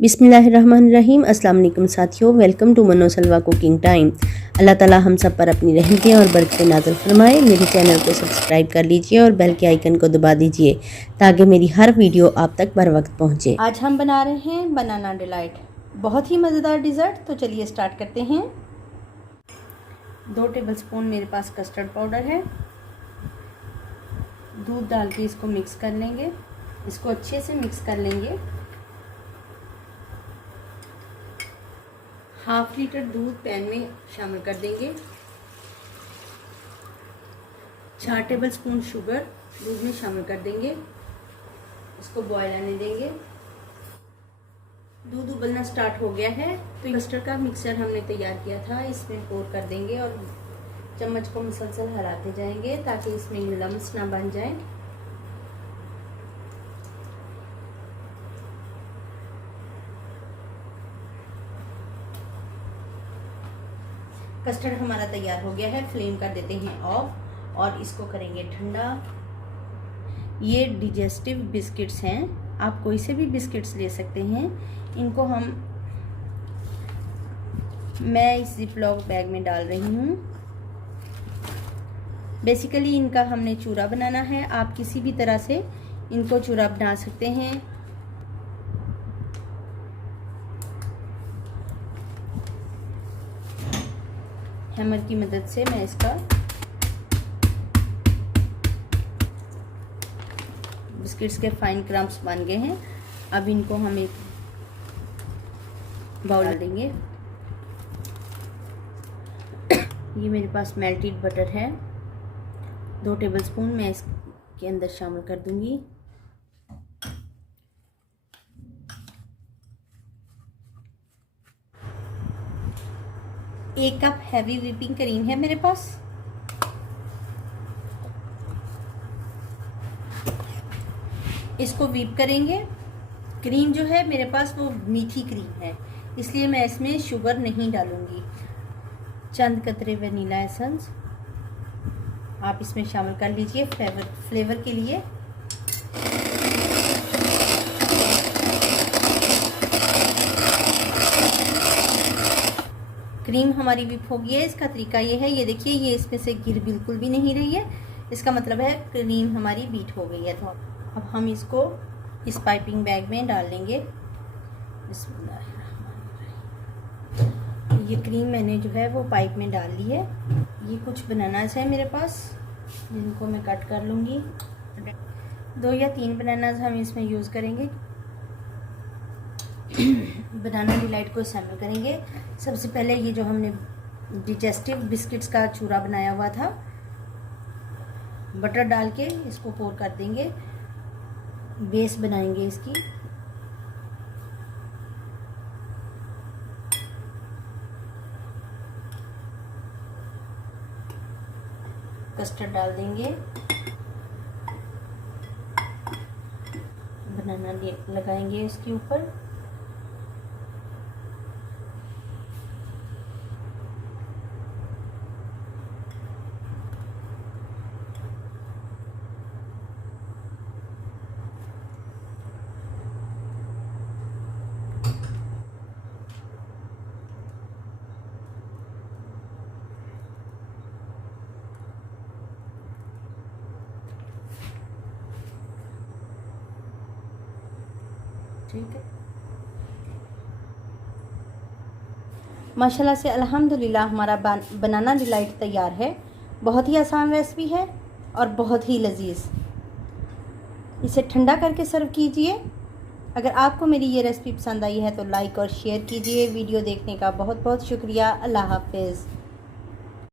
बिस्मिल्लाहिर्रहमानिर्रहीम। अस्सलाम वालेकुम साथियों, वेलकम टू मनो सलवा कुकिंग टाइम। अल्लाह ताला हम सब पर अपनी रहमतें और बरकतें नाज़िल फरमाए। मेरे चैनल को सब्सक्राइब कर लीजिए और बेल के आइकन को दबा दीजिए ताकि मेरी हर वीडियो आप तक बर वक्त पहुँचे। आज हम बना रहे हैं बनाना डिलाइट, बहुत ही मज़ेदार डिज़र्ट। तो चलिए स्टार्ट करते हैं। 2 टेबलस्पून मेरे पास कस्टर्ड पाउडर है। दूध डाल के इसको मिक्स कर लेंगे। इसको अच्छे से मिक्स कर लेंगे। 1/2 लीटर दूध पैन में शामिल कर देंगे। 4 टेबलस्पून शुगर दूध में शामिल कर देंगे। इसको बॉयल आने देंगे। दूध उबलना स्टार्ट हो गया है तो कस्टर्ड का मिक्सचर हमने तैयार किया था इसमें पोर कर देंगे और चम्मच को मुसलसल हिलाते जाएंगे ताकि इसमें लम्स ना बन जाए। कस्टर्ड हमारा तैयार हो गया है। फ्लेम कर देते हैं ऑफ और इसको करेंगे ठंडा। ये डिजेस्टिव बिस्किट्स हैं, आप कोई से भी बिस्किट्स ले सकते हैं। इनको मैं इस जिपलॉक बैग में डाल रही हूँ। बेसिकली इनका हमने चूरा बनाना है। आप किसी भी तरह से इनको चूरा बना सकते हैं। हैमर की मदद से मैं इसका बिस्किट्स के फाइन क्रम्स बन गए हैं। अब इनको हम एक बाउल डाल देंगे। ये मेरे पास मेल्टेड बटर है, 2 टेबलस्पून मैं इसके अंदर शामिल कर दूंगी। एक कप हैवी व्हिपिंग क्रीम है मेरे पास। इसको व्हिप करेंगे। क्रीम जो है मेरे पास वो मीठी क्रीम है, इसलिए मैं इसमें शुगर नहीं डालूंगी। चंद कतरे वनीला एसेंस आप इसमें शामिल कर लीजिए फ्लेवर के लिए। क्रीम हमारी व्हिप हो गई है। इसका तरीका ये है, ये देखिए ये इसमें से गिर बिल्कुल भी नहीं रही है। इसका मतलब है क्रीम हमारी बीट हो गई है। तो अब हम इसको इस पाइपिंग बैग में डाल लेंगे। ये क्रीम मैंने जो है वो पाइप में डाल ली है। ये कुछ बनानास है मेरे पास, जिनको मैं कट कर लूँगी। 2 या 3 बनानास हम इसमें यूज़ करेंगे। बनाना डिलाइट को असेंबल करेंगे। सबसे पहले ये जो हमने डिजेस्टिव बिस्किट्स का चूरा बनाया हुआ था, बटर डाल के इसको पोर कर देंगे। बेस बनाएंगे इसकी। कस्टर्ड डाल देंगे। बनाना लगाएंगे इसके ऊपर। ठीक है, माशाल्लाह से अल्हम्दुलिल्लाह हमारा बनाना डिलाइट तैयार है। बहुत ही आसान रेसिपी है और बहुत ही लजीज। इसे ठंडा करके सर्व कीजिए। अगर आपको मेरी ये रेसिपी पसंद आई है तो लाइक और शेयर कीजिए। वीडियो देखने का बहुत बहुत शुक्रिया। अल्लाह हाफिज़।